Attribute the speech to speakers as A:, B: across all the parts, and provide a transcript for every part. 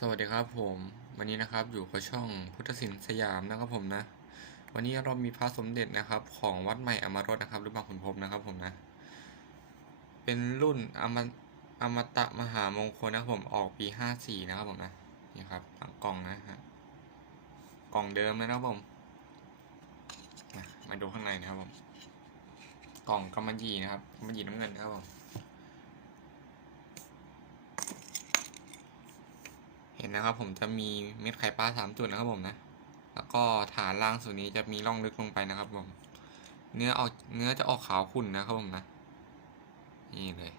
A: สวัสดีครับผมวันนี้นะครับอยู่กับช่องพุทธศิลป์สยามนะครับผมนะ วันนี้เรามีพระสมเด็จนะครับ ของวัดใหม่อมรสนะครับหรือบางขุนพรมนะครับผมนะ เป็นรุ่นอมอมตะมหามงคลนะครับผมออกปีห้าสี่นะครับผมนะนี่ครับหลังกล่องนะฮะกล่องเดิมเลยนะครับผมมามาดูข้างในนะครับผมกล่องกำมะหยี่นะครับกำมะหยี่น้ำเงินนะครับผม เห็ นนะครับ ผมจะมีเม็ดไข่ปลาสามจุดนะครับผมนะ แล้วก็ฐานล่างส่วนนี้จะมีร่องลึกลงไปนะครับผม เนื้อออกเนื้อจะออกขาวขุ่นนะครับผมนะ นี่เลย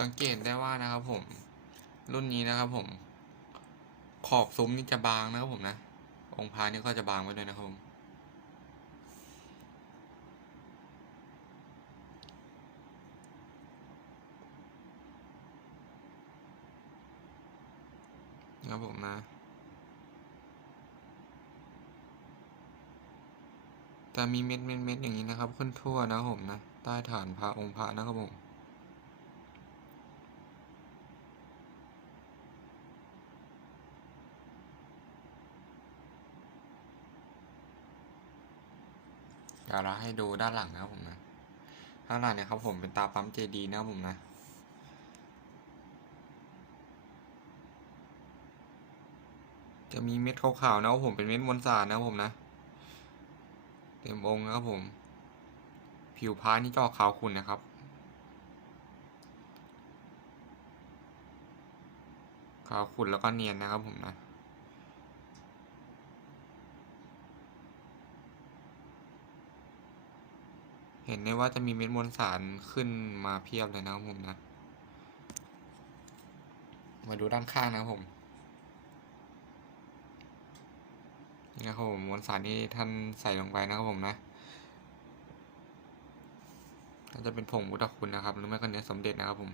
A: สังเกตได้ว่านะครับผม รุ่นนี้นะครับผม ขอบซุ้มนี่จะบางนะครับผมนะ องค์พระนี่ก็จะบางไว้ด้วยนะครับผมนะครับผมนะจะมีเม็ดเม็ดเม็ดอย่างนี้นะครับ ขึ้นทั่วนะครับผมนะ ใต้ฐานพระองค์พระนะครับผม เดี๋ยวเราให้ดูด้านหลังนะครับผมนะด้านหลังเนี่ยครับผมเป็นตาปั๊มเจดีนะครับผมนะจะมีเม็ดขาวๆนะครับผมเป็นเม็ดมวลสารนะครับผมนะ เต็มองนะครับผม ผิวพระนี่จะออกขาวขุ่นนะครับขาวขุ่นแล้วก็เนียนนะครับผมนะ เห็นได้ว่าจะมีเม็ดมวลสารขึ้นมาเพียบเลยนะครับผมนะ มาดูด้านข้างนะครับผมนี่นะครับผมมวลสารที่ท่านใส่ลงไปนะครับผมนะน่าจะเป็นผงบุตรคุณนะครับ หรือไม่ก็เนื้อสมเด็จนะครับผม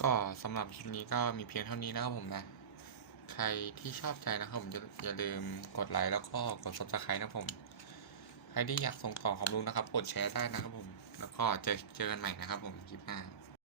A: ก็สำหรับคลิปนี้ก็มีเพียงเท่านี้นะครับผมนะ ใครที่ชอบใจนะครับผมอย่าอย่าลืมกดไลค์แล้วก็กด subscribe นะผม ใครที่อยากส่งต่อความรู้นะครับกดแชร์ได้นะครับผม แล้วก็เจอเจอกันใหม่นะครับผมคลิปหน้า